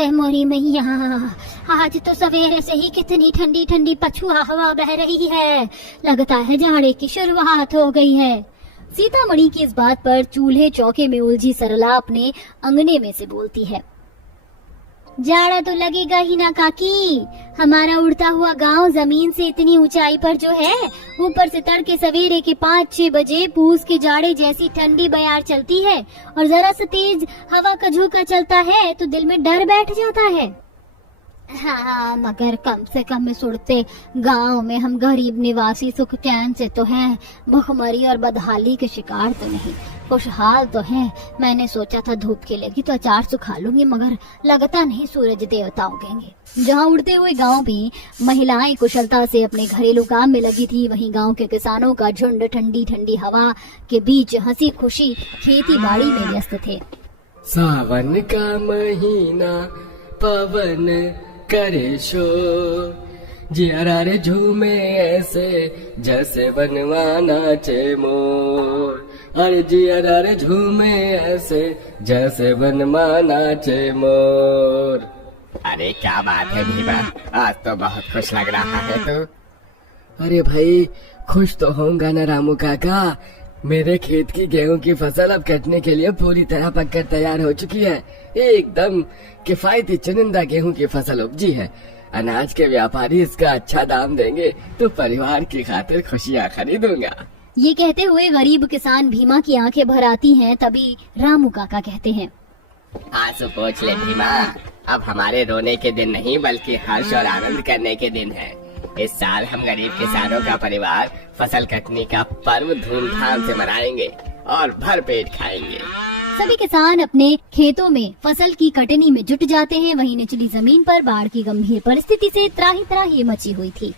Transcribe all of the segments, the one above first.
नमस्ते मोरी मैया। आज तो सवेरे से ही कितनी ठंडी ठंडी पछुआ हवा बह रही है, लगता है जाड़े की शुरुआत हो गई है। सीतामढ़ी की इस बात पर चूल्हे चौके में उलझी सरला अपने अंगने में से बोलती है। जाड़ा तो लगेगा ही ना काकी, हमारा उड़ता हुआ गांव जमीन से इतनी ऊंचाई पर जो है, ऊपर से तड़के सवेरे के 5-6 बजे पूस के जाड़े जैसी ठंडी बयार चलती है और जरा सा तेज हवा का झोंका चलता है तो दिल में डर बैठ जाता है। हाँ, मगर कम से कम इस उड़ते गांव में हम गरीब निवासी सुख चैन से तो हैं, भुखमरी और बदहाली के शिकार तो नहीं, खुशहाल तो हैं। मैंने सोचा था धूप खिलेगी तो अचार सुखा लूंगी, मगर लगता नहीं सूरज देवता उगेंगे। जहाँ उड़ते हुए गांव में महिलाएं कुशलता से अपने घरेलू काम में लगी थी, वहीं गांव के किसानों का झुंड ठंडी ठंडी हवा के बीच हंसी खुशी खेती बाड़ी में व्यस्त थे। सावन का महीना पवन करे शोर, जियारा रे झूमे ऐसे जैसे बनवा नाचे मोर। अरे जियारा रे झूमे ऐसे जैसे बनवा नाचे मोर। अरे क्या बात है भीमा, आज तो बहुत खुश लग रहा है तू। अरे भाई खुश तो होऊंगा ना रामू काका, मेरे खेत की गेहूं की फसल अब कटने के लिए पूरी तरह पककर तैयार हो चुकी है। एकदम किफायती चुनिंदा गेहूं की फसल उपजी है। अनाज के व्यापारी इसका अच्छा दाम देंगे तो परिवार की खातिर खुशियाँ खरीदूंगा। ये कहते हुए गरीब किसान भीमा की आंखें भर आती हैं। तभी रामू काका कहते हैं, आंसू पोंछ ले भीमा, अब हमारे रोने के दिन नहीं बल्कि हर्ष और आनंद करने के दिन है। इस साल हम गरीब किसानों का परिवार फसल कटने का पर्व धूमधाम से मनाएंगे और भर पेट खाएंगे। सभी किसान अपने खेतों में फसल की कटनी में जुट जाते हैं। वहीं निचली जमीन पर बाढ़ की गंभीर परिस्थिति से त्राही त्राही मची हुई थी।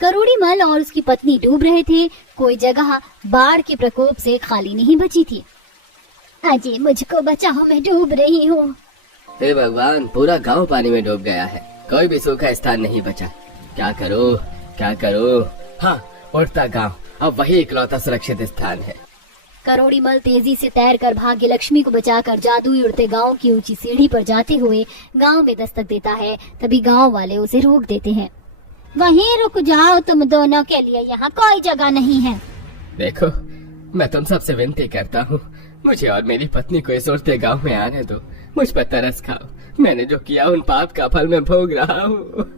करोड़ी मल और उसकी पत्नी डूब रहे थे। कोई जगह बाढ़ के प्रकोप से खाली नहीं बची थी। अजी मुझको बचाओ, मैं डूब रही हूँ। हे भगवान, पूरा गांव पानी में डूब गया है, कोई भी सूखा स्थान नहीं बचा। क्या करो क्या करो। हाँ, उड़ता गांव अब वही इकलौता सुरक्षित स्थान है। करोड़ी मल तेजी से तैरकर भाग्य लक्ष्मी को बचाकर जादुई उड़ते गांव की ऊंची सीढ़ी पर जाते हुए गांव में दस्तक देता है। तभी गांव वाले उसे रोक देते हैं। वहीं रुक जाओ, तुम दोनों के लिए यहाँ कोई जगह नहीं है। देखो, मैं तुम सबसे विनती करता हूँ, मुझे और मेरी पत्नी को इस उड़ते गांव में आने दो। मुझ पर तरस खाओ, मैंने जो किया उन पाप का फल मैं भोग रहा हूँ।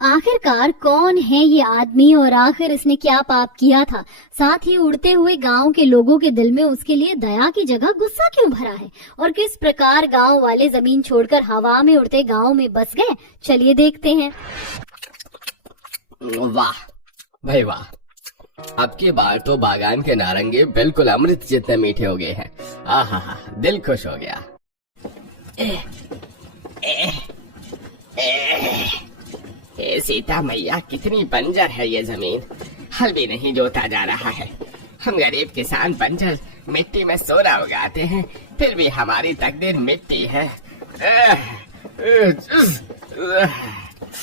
आखिरकार कौन है ये आदमी और आखिर इसने क्या पाप किया था? साथ ही उड़ते हुए गांव के लोगों के दिल में उसके लिए दया की जगह गुस्सा क्यों भरा है? और किस प्रकार गांव वाले जमीन छोड़कर हवा में उड़ते गांव में बस गए? चलिए देखते हैं। वाह भाई वाह, अब की बार तो बागान के नारंगी बिल्कुल अमृत जितने मीठे हो गए हैं। आहा, दिल खुश हो गया। सीता मैया, कितनी बंजर है ये जमीन, हल भी नहीं जोता जा रहा है। हम गरीब किसान बंजर मिट्टी में सोना उगाते हैं, फिर भी हमारी तकदीर मिट्टी है।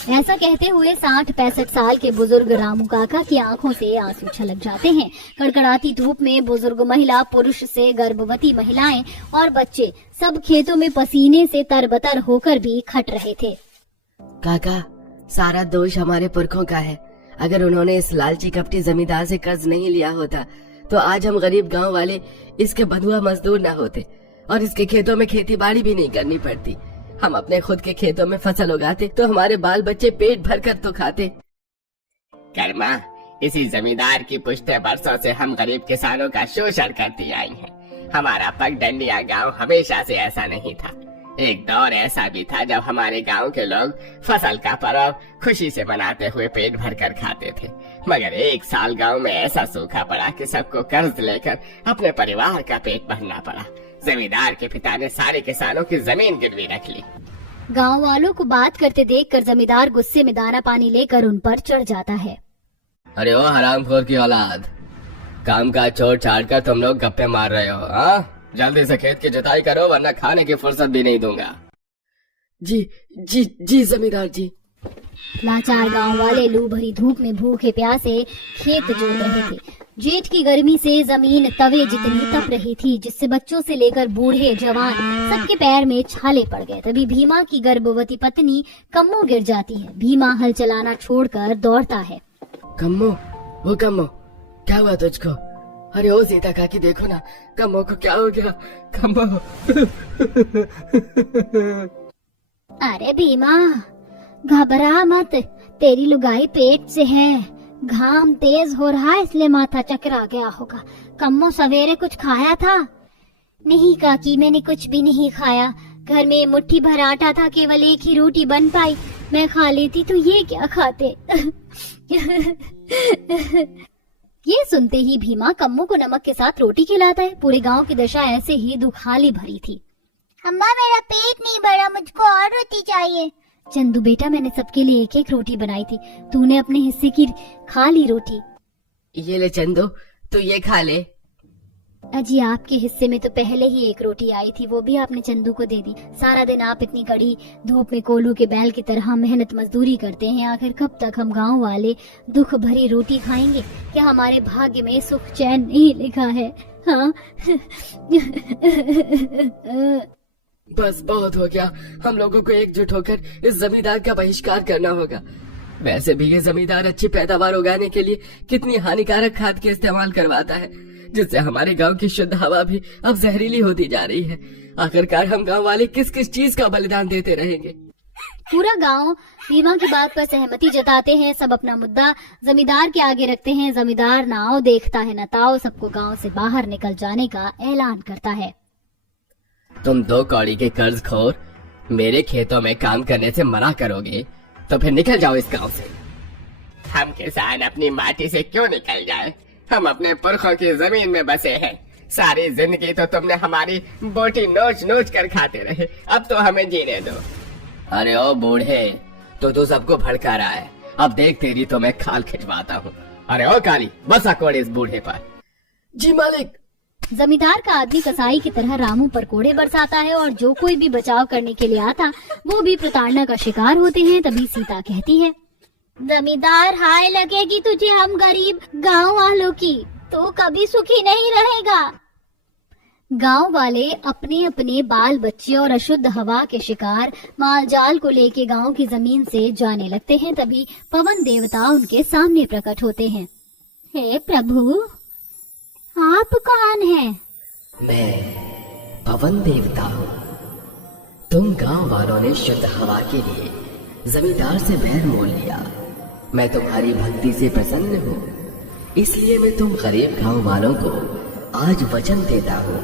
ऐसा कहते हुए 60-65 साल के बुजुर्ग रामू काका की आंखों से आंसू छलक जाते हैं। कड़कड़ाती धूप में बुजुर्ग महिला, पुरुष से गर्भवती महिलाएं और बच्चे सब खेतों में पसीने से तरबतर होकर भी खट रहे थे। काका, सारा दोष हमारे पुरखों का है। अगर उन्होंने इस लालची कपटी जमींदार से कर्ज नहीं लिया होता तो आज हम गरीब गांव वाले इसके बंधुआ मजदूर न होते और इसके खेतों में खेती बाड़ी भी नहीं करनी पड़ती। हम अपने खुद के खेतों में फसल उगाते तो हमारे बाल बच्चे पेट भर कर तो खाते। कर्मा, इसी जमींदार की पुश्ते बरसों से हम गरीब किसानों का शोषण करती आई हैं। हमारा पगडंडिया गांव हमेशा से ऐसा नहीं था। एक दौर ऐसा भी था जब हमारे गांव के लोग फसल का पर्व खुशी से मनाते हुए पेट भर कर खाते थे। मगर एक साल गांव में ऐसा सूखा पड़ा कि सबको कर्ज लेकर अपने परिवार का पेट भरना पड़ा। जमींदार के पिता ने सारे किसानों की जमीन गिरवी रख ली। गांव वालों को बात करते देखकर जमींदार गुस्से में दाना पानी लेकर उन पर चढ़ जाता है। अरे ओ हरामखोर की औलाद, काम काज छोड़ छाड़ कर तुम लोग गप्पे मार रहे हो? हाँ, जल्दी से खेत की जुताई करो वरना खाने की फुर्सत भी नहीं दूंगा। जी जी जी जमींदार जी। लाचार गांव वाले लू भरी धूप में भूखे प्यासे खेत जोत रहे थे। जेठ की गर्मी से जमीन तवे जितनी तप रही थी, जिससे बच्चों से लेकर बूढ़े जवान सबके पैर में छाले पड़ गए। तभी भीमा की गर्भवती पत्नी कम्मो गिर जाती है। भीमा हल चलाना छोड़कर दौड़ता है। कम्मो, वो कम्मो, क्या हुआ तुझको? अरे ओ सीता काकी, देखो ना कम्मो को क्या हो गया। कम्मो अरे भीमा, घबरा मत, तेरी लुगाई पेट से है। घाम तेज हो रहा है इसलिए माथा चकरा गया होगा। कम्मो सवेरे कुछ खाया था? नहीं काकी, मैंने कुछ भी नहीं खाया। घर में मुट्ठी भर आटा था, केवल एक ही रोटी बन पाई। मैं खा लेती तो ये क्या खाते। ये सुनते ही भीमा कम्मो को नमक के साथ रोटी खिलाता है। पूरे गांव की दशा ऐसे ही दुखाली भरी थी। अम्मा, मेरा पेट नहीं भरा, मुझको और रोटी चाहिए। चंदू बेटा, मैंने सबके लिए एक एक रोटी बनाई थी, तूने अपने हिस्से की खा ली रोटी। ये ले चंदू, तू ये खा ले। अजी, आपके हिस्से में तो पहले ही एक रोटी आई थी, वो भी आपने चंदू को दे दी। सारा दिन आप इतनी कड़ी धूप में कोलू के बैल की तरह मेहनत मजदूरी करते हैं। आखिर कब तक हम गांव वाले दुख भरी रोटी खाएंगे? क्या हमारे भाग्य में सुख चैन नहीं लिखा है? हाँ। बस बहुत हो गया, हम लोगों को एकजुट होकर इस जमींदार का बहिष्कार करना होगा। वैसे भी ये जमींदार अच्छी पैदावार उगाने के लिए कितनी हानिकारक खाद के इस्तेमाल करवाता है, जिससे हमारे गांव की शुद्ध हवा भी अब जहरीली होती जा रही है। आखिरकार हम गांव वाले किस किस चीज का बलिदान देते रहेंगे? पूरा गांव भीमा की बात पर सहमति जताते हैं। सब अपना मुद्दा जमींदार के आगे रखते हैं। जमींदार नाव देखता है न ताव, सबको गांव से बाहर निकल जाने का ऐलान करता है। तुम 2 कौड़ी के कर्ज खोर मेरे खेतों में काम करने से मना करोगे तो फिर निकल जाओ इस गांव से। हम किसान अपनी माटी से क्यों निकल जाए? हम अपने पुरखों की जमीन में बसे हैं। सारी जिंदगी तो तुमने हमारी बोटी नोच नोच कर खाते रहे, अब तो हमें जीने दो। अरे ओ बूढ़े, तू सबको भड़का रहा है। अब देख तेरी तो मैं खाल खिंचवाता हूँ। अरे ओ काली, बसा कोड़े इस बूढ़े पर। जी मालिक। जमींदार का आदमी कसाई की तरह रामू पर कोड़े बरसाता है और जो कोई भी बचाव करने के लिए आता वो भी प्रताड़ना का शिकार होते हैं। तभी सीता कहती है, जमींदार, हाय लगेगी तुझे हम गरीब गांव वालों की, तो कभी सुखी नहीं रहेगा। गांव वाले अपने अपने बाल बच्चे और अशुद्ध हवा के शिकार माल जाल को लेके गांव की जमीन से जाने लगते हैं। तभी पवन देवता उनके सामने प्रकट होते हैं। हे प्रभु, आप कौन हैं? मैं पवन देवता हूँ। तुम गांव वालों ने शुद्ध हवा के लिए जमींदार से बैर मोल लिया। मैं तुम्हारी भक्ति से प्रसन्न हूँ, इसलिए मैं तुम गरीब गांव वालों को आज वचन देता हूँ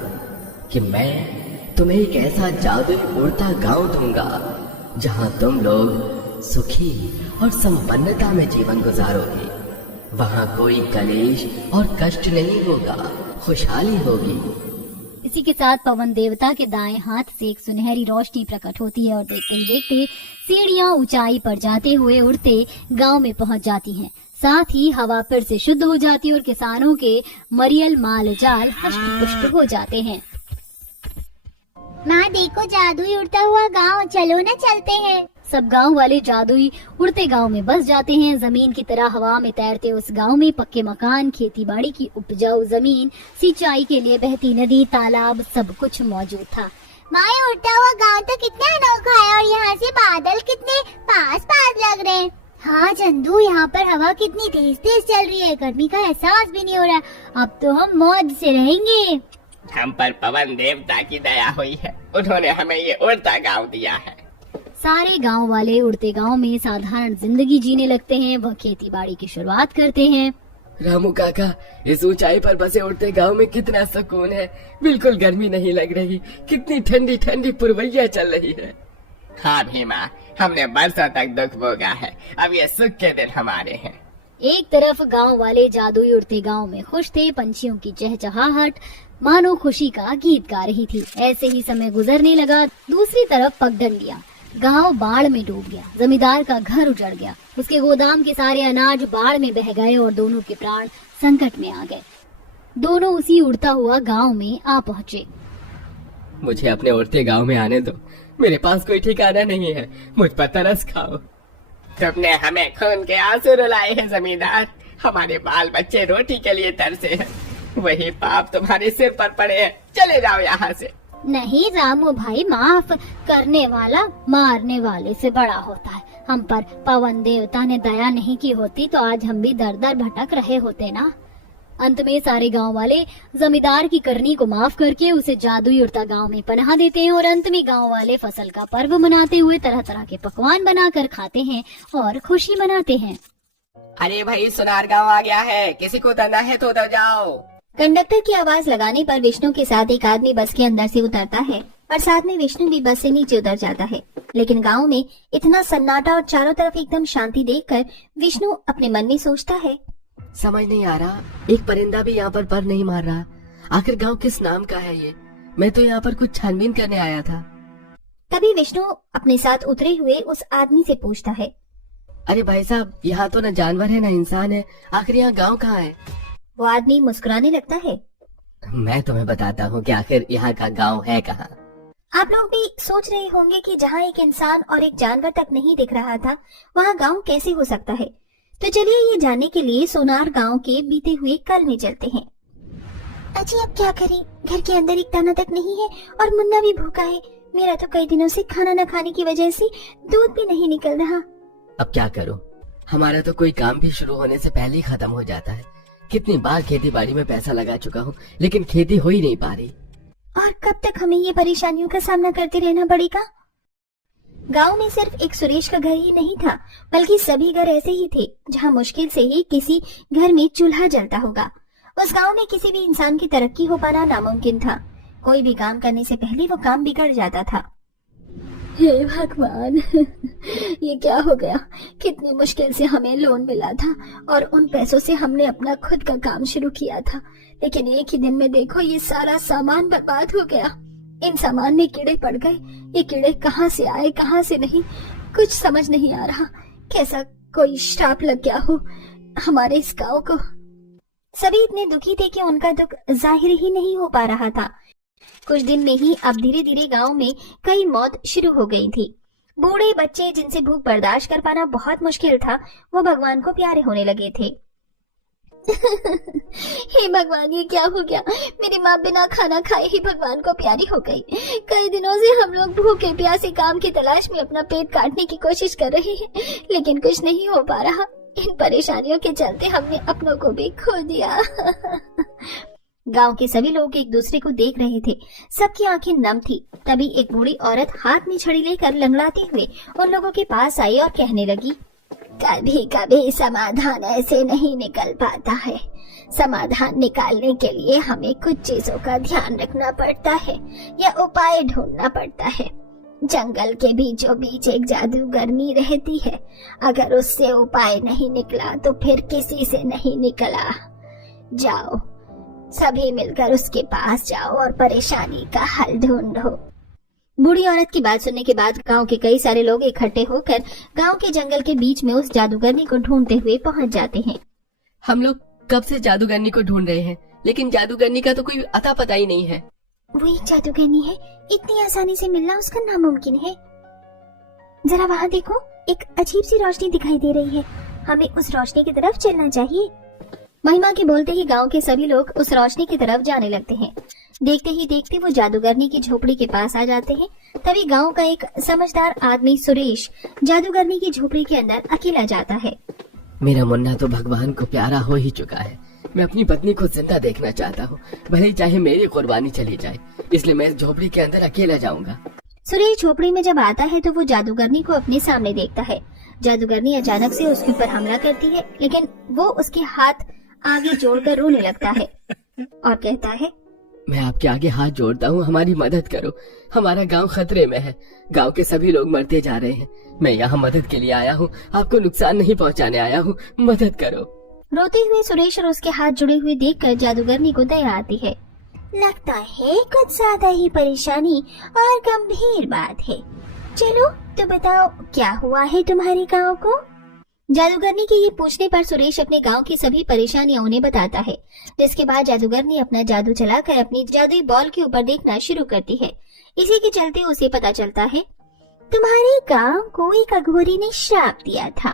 कि मैं तुम्हें एक ऐसा जादुई उड़ता गांव दूंगा जहाँ तुम लोग सुखी और संपन्नता में जीवन गुजारोगे। वहाँ कोई कलेश और कष्ट नहीं होगा, खुशहाली होगी। इसी के साथ पवन देवता के दाएं हाथ से एक सुनहरी रोशनी प्रकट होती है और देखते ही देखते सीढ़ियां ऊंचाई पर जाते हुए उड़ते गांव में पहुंच जाती हैं। साथ ही हवा फिर से शुद्ध हो जाती है और किसानों के मरियल माल जाल हष्ट पुष्ट हो जाते हैं। माँ देखो, जादुई उड़ता हुआ गांव, चलो ना चलते हैं। सब गांव वाले जादुई उड़ते गांव में बस जाते हैं। जमीन की तरह हवा में तैरते उस गांव में पक्के मकान, खेती बाड़ी की उपजाऊ जमीन, सिंचाई के लिए बहती नदी, तालाब, सब कुछ मौजूद था। माँ, ये उड़ता हुआ गांव तो कितना अनोखा है और यहाँ से बादल कितने पास पास लग रहे हैं। हाँ चंदू, यहाँ पर हवा कितनी तेज तेज चल रही है, गर्मी का एहसास भी नहीं हो रहा। अब तो हम मौज से रहेंगे। हम पर पवन देवता की दया हुई है, उन्होंने हमें ये उड़ता गांव दिया है। सारे गांव वाले उड़ते गांव में साधारण जिंदगी जीने लगते हैं। वह खेती बाड़ी की शुरुआत करते हैं। रामू काका, इस ऊंचाई पर बसे उड़ते गांव में कितना सुकून है। बिल्कुल गर्मी नहीं लग रही, कितनी ठंडी ठंडी पुरवैया चल रही है। हाँ भीमा, हमने बरसों तक दुख भोगा है, अब ये सुख के दिन हमारे हैं। एक तरफ गांव वाले जादुई उड़ते गांव में खुश थे। पंछियों की चहचहाहट मानो खुशी का गीत गा रही थी। ऐसे ही समय गुजरने लगा। दूसरी तरफ पगडंडिया गांव बाढ़ में डूब गया। जमींदार का घर उजड़ गया। उसके गोदाम के सारे अनाज बाढ़ में बह गए और दोनों के प्राण संकट में आ गए। दोनों उसी उड़ता हुआ गांव में आ पहुँचे। मुझे अपने उड़ते गांव में आने दो, मेरे पास कोई ठिकाना नहीं है, मुझ पर तरस खाओ। तुमने हमें खून के आंसू रुलाए हैं जमींदार। हमारे बाल बच्चे रोटी के लिए तरसे हैं, वही पाप तुम्हारे सिर पर पड़े हैं। चले जाओ यहाँ से। नहीं रामू भाई, माफ करने वाला मारने वाले से बड़ा होता है। हम पर पवन देवता ने दया नहीं की होती तो आज हम भी दर दर भटक रहे होते ना। अंत में सारे गांव वाले जमींदार की करनी को माफ करके उसे जादुई उड़ता गांव में पनाह देते हैं और अंत में गांव वाले फसल का पर्व मनाते हुए तरह तरह के पकवान बनाकर खाते हैं और खुशी मनाते हैं। अरे भाई, सुनार गांव आ गया है, किसी को उतरना है तो उतर जाओ। कंडक्टर की आवाज लगाने पर विष्णु के साथ एक आदमी बस के अंदर से उतरता है और साथ में विष्णु भी बस से नीचे उतर जाता है। लेकिन गांव में इतना सन्नाटा और चारों तरफ एकदम शांति देखकर विष्णु अपने मन में सोचता है, समझ नहीं आ रहा, एक परिंदा भी यहाँ पर नहीं मार रहा। आखिर गांव किस नाम का है ये? मैं तो यहाँ पर कुछ छानबीन करने आया था। तभी विष्णु अपने साथ उतरे हुए उस आदमी से पूछता है, अरे भाई साहब, यहाँ तो न जानवर है न इंसान है, आखिर यहाँ गांव कहाँ है? वो आदमी मुस्कुराने लगता है, मैं तुम्हें बताता हूँ कि आखिर यहाँ का गांव है कहाँ। आप लोग भी सोच रहे होंगे कि जहाँ एक इंसान और एक जानवर तक नहीं दिख रहा था वहाँ गांव कैसे हो सकता है। तो चलिए ये जानने के लिए सोनार गांव के बीते हुए कल में चलते हैं। अजी अब क्या करें, घर के अंदर एक दाना तक नहीं है और मुन्ना भी भूखा है। मेरा तो कई दिनों से खाना न खाने की वजह से दूध भी नहीं निकल रहा। अब क्या करूँ, हमारा तो कोई काम भी शुरू होने से पहले ही खत्म हो जाता है। कितनी बार खेती बाड़ी में पैसा लगा चुका हूँ लेकिन खेती हो ही नहीं पा रही। और कब तक हमें ये परेशानियों का सामना करते रहना पड़ेगा। गांव में सिर्फ एक सुरेश का घर ही नहीं था, बल्कि सभी घर ऐसे ही थे जहां मुश्किल से ही किसी घर में चूल्हा जलता होगा। उस गांव में किसी भी इंसान की तरक्की हो पाना नामुमकिन था। कोई भी काम करने से पहले वो काम बिगड़ जाता था। हे भगवान, ये क्या हो गया। कितनी मुश्किल से हमें लोन मिला था और उन पैसों से हमने अपना खुद का काम शुरू किया था, लेकिन एक ही दिन में देखो ये सारा सामान बर्बाद हो गया। इन सामान में कीड़े पड़ गए। ये कीड़े कहाँ से आए कहाँ से नहीं, कुछ समझ नहीं आ रहा। कैसा कोई श्राप लग गया हो हमारे इस गांव को। सभी इतने दुखी थे कि उनका दुख जाहिर ही नहीं हो पा रहा था। कुछ दिन में ही अब धीरे धीरे गांव में कई मौत शुरू हो गई थी। बूढ़े बच्चे जिनसे भूख बर्दाश्त कर पाना बहुत मुश्किल था, वो भगवान को प्यारे होने लगे थे। हे भगवान, ये क्या हो गया। मेरी माँ बिना खाना खाए ही भगवान को प्यारी हो गई। कई दिनों से हम लोग भूखे प्यासे काम की तलाश में अपना पेट काटने की कोशिश कर रहे हैं, लेकिन कुछ नहीं हो पा रहा। इन परेशानियों के चलते हमने अपनों को भी खो दिया। गांव के सभी लोग एक दूसरे को देख रहे थे, सबकी आंखें नम थी। तभी एक बूढ़ी औरत हाथ में छड़ी लेकर लंगड़ाते हुए उन लोगों के पास आई और कहने लगी, कभी कभी समाधान ऐसे नहीं निकल पाता है। समाधान निकालने के लिए हमें कुछ चीजों का ध्यान रखना पड़ता है या उपाय ढूंढना पड़ता है। जंगल के बीचों बीच एक जादूगरनी रहती है, अगर उससे उपाय नहीं निकला तो फिर किसी से नहीं निकला। जाओ, सभी मिलकर उसके पास जाओ और परेशानी का हल ढूंढो। बूढ़ी औरत की बात सुनने के बाद गांव के कई सारे लोग इकट्ठे होकर गांव के जंगल के बीच में उस जादूगरनी को ढूंढते हुए पहुंच जाते हैं। हम लोग कब से जादूगरनी को ढूंढ रहे हैं, लेकिन जादूगरनी का तो कोई अता पता ही नहीं है। वो एक जादूगरनी है, इतनी आसानी से मिलना उसका नामुमकिन है। जरा वहाँ देखो, एक अजीब सी रोशनी दिखाई दे रही है। हमें उस रोशनी की तरफ चलना चाहिए। महिमा के बोलते ही गांव के सभी लोग उस रोशनी की तरफ जाने लगते हैं। देखते ही देखते वो जादूगरनी की झोपड़ी के पास आ जाते हैं। तभी गांव का एक समझदार आदमी सुरेश जादूगरनी की झोपड़ी के अंदर अकेला जाता है। मेरा मुन्ना तो भगवान को प्यारा हो ही चुका है। मैं अपनी पत्नी को जिंदा देखना चाहता हूँ, भले ही चाहे मेरी कुर्बानी चली जाए, इसलिए मैं इस झोपड़ी के अंदर अकेला जाऊंगा। सुरेश झोपड़ी में जब आता है तो वो जादूगरनी को अपने सामने देखता है। जादूगरनी अचानक से उसके ऊपर हमला करती है, लेकिन वो उसके हाथ आगे जोड़कर रोने लगता है और कहता है, मैं आपके आगे हाथ जोड़ता हूँ, हमारी मदद करो। हमारा गांव खतरे में है, गांव के सभी लोग मरते जा रहे हैं। मैं यहाँ मदद के लिए आया हूँ, आपको नुकसान नहीं पहुँचाने आया हूँ, मदद करो। रोते हुए सुरेश और उसके हाथ जुड़े हुए देखकर जादूगरनी को दया आती है। लगता है कुछ ज्यादा ही परेशानी और गंभीर बात है। चलो तो बताओ, क्या हुआ है तुम्हारे गांव को। जादूगरनी के ये पूछने पर सुरेश अपने गांव की सभी परेशानियां उन्हें बताता है, जिसके बाद जादूगरनी अपना जादू चलाकर अपनी जादुई बॉल के ऊपर देखना शुरू करती है। इसी के चलते उसे पता चलता है तुम्हारे गांव को एक अघोरी ने श्राप दिया था।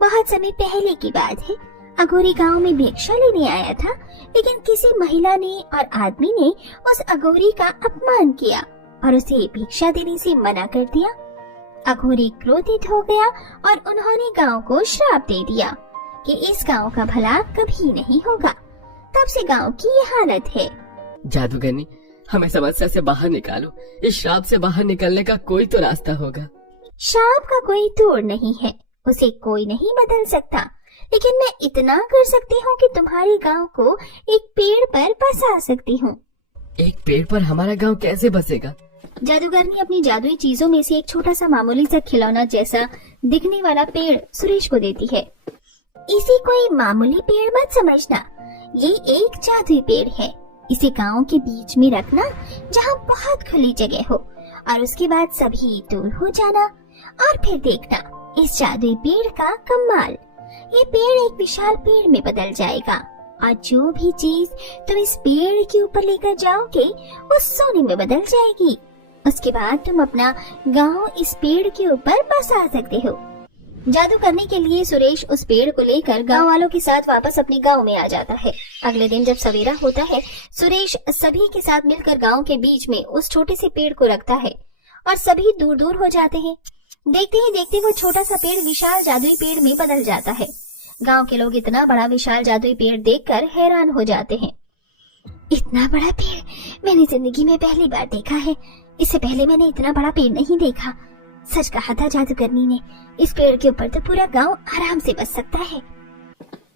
बहुत समय पहले की बात है। अघोरी गांव में भिक्षा लेने आया था, लेकिन किसी महिला ने और आदमी ने उस अघोरी का अपमान किया और उसे भिक्षा देने से मना कर दिया। अघोरी क्रोधित हो गया और उन्होंने गांव को श्राप दे दिया कि इस गांव का भला कभी नहीं होगा। तब से गांव की ये हालत है। जादूगरनी, हमें समस्या से बाहर निकालो। इस श्राप से बाहर निकलने का कोई तो रास्ता होगा। श्राप का कोई तोड़ नहीं है, उसे कोई नहीं बदल सकता, लेकिन मैं इतना कर सकती हूँ कि तुम्हारे गांव को एक पेड़ पर बसा सकती हूँ। एक पेड़ पर हमारा गांव कैसे बसेगा? जादूगरनी अपनी जादुई चीजों में से एक छोटा सा मामूली सा खिलौना जैसा दिखने वाला पेड़ सुरेश को देती है। इसे कोई मामूली पेड़ मत समझना, ये एक जादुई पेड़ है। इसे गांव के बीच में रखना जहाँ बहुत खुली जगह हो, और उसके बाद सभी दूर हो जाना, और फिर देखना इस जादुई पेड़ का कमाल। ये पेड़ एक विशाल पेड़ में बदल जाएगा, और जो भी चीज तुम इस पेड़ के ऊपर लेकर जाओगे वो सोने में बदल जाएगी। उसके बाद तुम अपना गांव इस पेड़ के ऊपर बसा सकते हो। जादू करने के लिए सुरेश उस पेड़ को लेकर गांव वालों के साथ वापस अपने गांव में आ जाता है। अगले दिन जब सवेरा होता है, सुरेश सभी के साथ मिलकर गांव के बीच में उस छोटे से पेड़ को रखता है और सभी दूर दूर हो जाते हैं। देखते ही देखते वो छोटा सा पेड़ विशाल जादुई पेड़ में बदल जाता है। गांव के लोग इतना बड़ा विशाल जादुई पेड़ देखकर हैरान हो जाते हैं। इतना बड़ा पेड़ मैंने जिंदगी में पहली बार देखा है। इससे पहले मैंने इतना बड़ा पेड़ नहीं देखा। सच कहा था जादूगरनी ने, इस पेड़ के ऊपर तो पूरा गांव आराम से बस सकता है।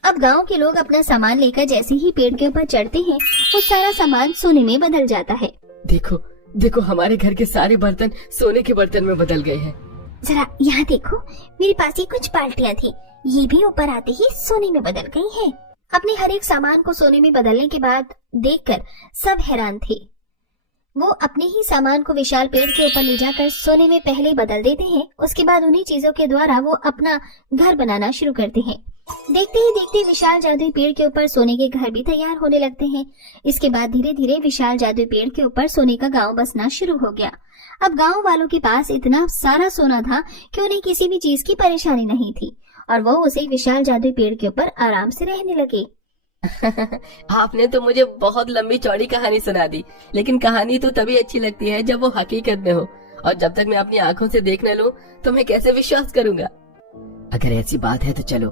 अब गांव के लोग अपना सामान लेकर जैसे ही पेड़ के ऊपर चढ़ते हैं, वो सारा सामान सोने में बदल जाता है। देखो देखो, हमारे घर के सारे बर्तन सोने के बर्तन में बदल गए हैं। जरा यहाँ देखो, मेरे पास ही कुछ बाल्टियाँ थी, ये भी ऊपर आते ही सोने में बदल गई हैं। अपने हर एक सामान को सोने में बदलने के बाद देखकर सब हैरान थे। वो अपने ही सामान को विशाल पेड़ के ऊपर ले जाकर सोने में पहले बदल देते हैं। उसके बाद उन्हीं चीजों के द्वारा वो अपना घर बनाना शुरू करते हैं। देखते ही देखते विशाल जादुई पेड़ के ऊपर सोने के घर भी तैयार होने लगते हैं। इसके बाद धीरे धीरे विशाल जादुई पेड़ के ऊपर सोने का गांव बसना शुरू हो गया। अब गांव वालों के पास इतना सारा सोना था कि उन्हें किसी भी चीज की परेशानी नहीं थी, और वो उसे विशाल जादुई पेड़ के ऊपर आराम से रहने लगे। आपने तो मुझे बहुत लंबी चौड़ी कहानी सुना दी, लेकिन कहानी तो तभी अच्छी लगती है जब वो हकीकत में हो, और जब तक मैं अपनी आंखों से देख न लूं तो मैं कैसे विश्वास करूंगा। अगर ऐसी बात है तो चलो,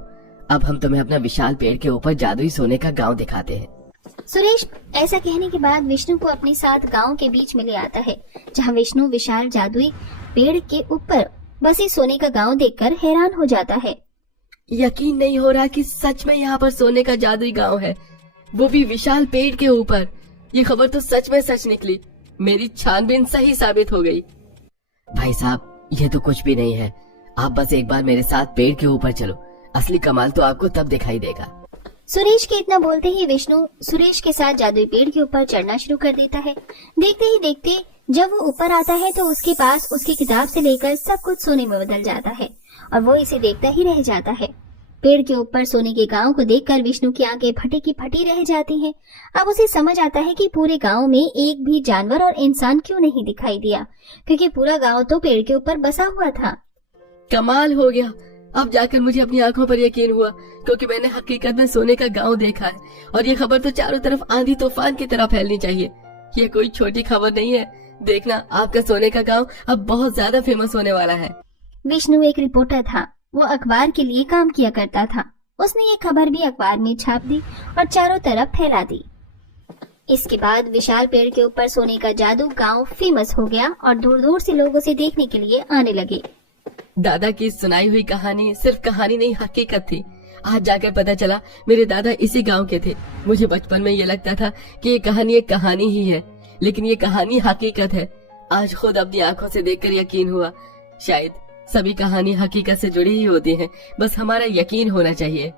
अब हम तुम्हें अपना विशाल पेड़ के ऊपर जादुई सोने का गांव दिखाते हैं। सुरेश ऐसा कहने के बाद विष्णु को अपने साथ गांव के बीच में ले आता है, जहां विष्णु विशाल जादुई पेड़ के ऊपर बसे सोने का गांव देखकर हैरान हो जाता है। यकीन नहीं हो रहा कि सच में यहाँ पर सोने का जादुई गांव है, वो भी विशाल पेड़ के ऊपर। ये खबर तो सच में सच निकली। मेरी छानबीन सही साबित हो गई। भाई साहब, ये तो कुछ भी नहीं है। आप बस एक बार मेरे साथ पेड़ के ऊपर चलो, असली कमाल तो आपको तब दिखाई देगा। सुरेश के इतना बोलते ही विष्णु सुरेश के साथ जादुई पेड़ के ऊपर चढ़ना शुरू कर देता है। देखते ही देखते जब वो ऊपर आता है तो उसके पास उसकी किताब से लेकर सब कुछ सोने में बदल जाता है, और वो इसे देखता ही रह जाता है। पेड़ के ऊपर सोने के गांव को देखकर विष्णु की आंखें फटी की फटी रह जाती हैं। अब उसे समझ आता है कि पूरे गांव में एक भी जानवर और इंसान क्यों नहीं दिखाई दिया, क्योंकि पूरा गांव तो पेड़ के ऊपर बसा हुआ था। कमाल हो गया। अब जाकर मुझे अपनी आंखों पर यकीन हुआ, क्योंकि मैंने हकीकत में सोने का गांव देखा है, और ये खबर तो चारों तरफ आंधी तूफान की तरह फैलनी चाहिए। ये कोई छोटी खबर नहीं है। देखना, आपका सोने का गांव अब बहुत ज्यादा फेमस होने वाला है। विष्णु एक रिपोर्टर था। वो अखबार के लिए काम किया करता था। उसने ये खबर भी अखबार में छाप दी और चारों तरफ फैला दी। इसके बाद विशाल पेड़ के ऊपर सोने का जादू गांव फेमस हो गया, और दूर दूर से लोग उसे देखने के लिए आने लगे। दादा की सुनाई हुई कहानी सिर्फ कहानी नहीं, हकीकत थी। आज जाकर पता चला मेरे दादा इसी गांव के थे। मुझे बचपन में ये लगता था कि ये कहानी एक कहानी ही है, लेकिन ये कहानी हकीकत है। आज खुद अपनी आंखों से देखकर यकीन हुआ। शायद सभी कहानी हकीकत से जुड़ी ही होती हैं, बस हमारा यकीन होना चाहिए।